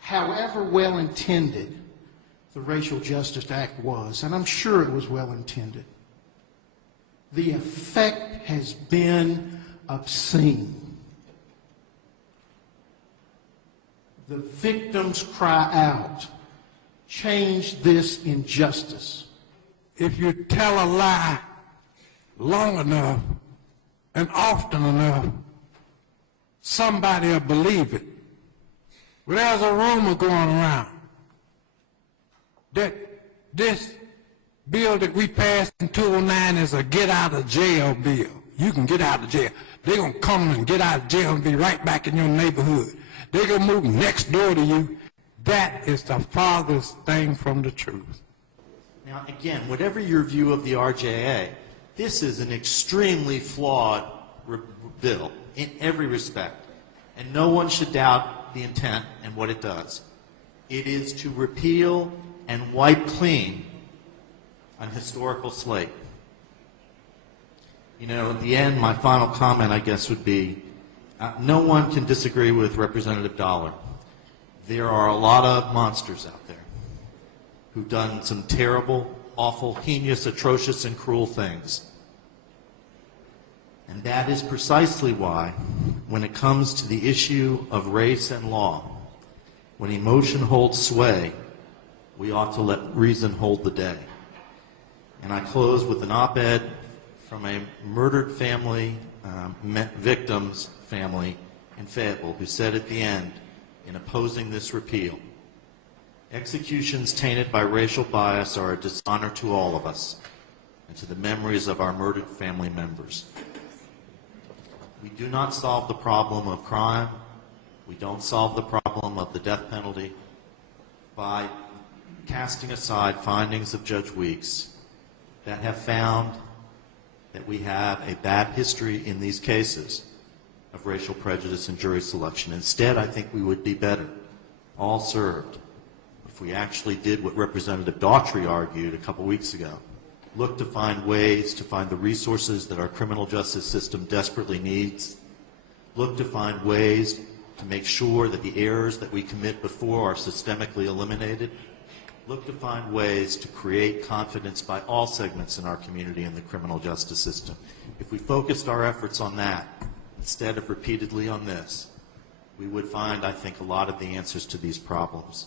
However well-intended the Racial Justice Act was, and I'm sure it was well-intended, the effect has been obscene. The victims cry out, change this injustice. If you tell a lie long enough and often enough, somebody will believe it. But there's a rumor going around that this bill that we passed in 2009 is a get-out-of-jail bill. You can get out of jail. They're going to come and get out of jail and be right back in your neighborhood. They're going to move next door to you. That is the farthest thing from the truth. Now, again, whatever your view of the RJA, this is an extremely flawed bill in every respect, and no one should doubt the intent and what it does. It is to repeal and wipe clean an historical slate. You know, at the end, my final comment, I guess, would be no one can disagree with Representative Dollar. There are a lot of monsters out there who've done some terrible, awful, heinous, atrocious, and cruel things. And that is precisely why, when it comes to the issue of race and law, when emotion holds sway, we ought to let reason hold the day. And I close with an op-ed from a murdered family, victim's family in Fayetteville, who said at the end, in opposing this repeal, executions tainted by racial bias are a dishonor to all of us and to the memories of our murdered family members. We do not solve the problem of crime. We don't solve the problem of the death penalty by casting aside findings of Judge Weeks that have found that we have a bad history in these cases of racial prejudice and jury selection. Instead, I think we would be better, all served, if we actually did what Representative Daughtry argued a couple weeks ago, look to find ways to find the resources that our criminal justice system desperately needs, look to find ways to make sure that the errors that we commit before are systemically eliminated, look to find ways to create confidence by all segments in our community in the criminal justice system. If we focused our efforts on that, instead of repeatedly on this, we would find, I think, a lot of the answers to these problems.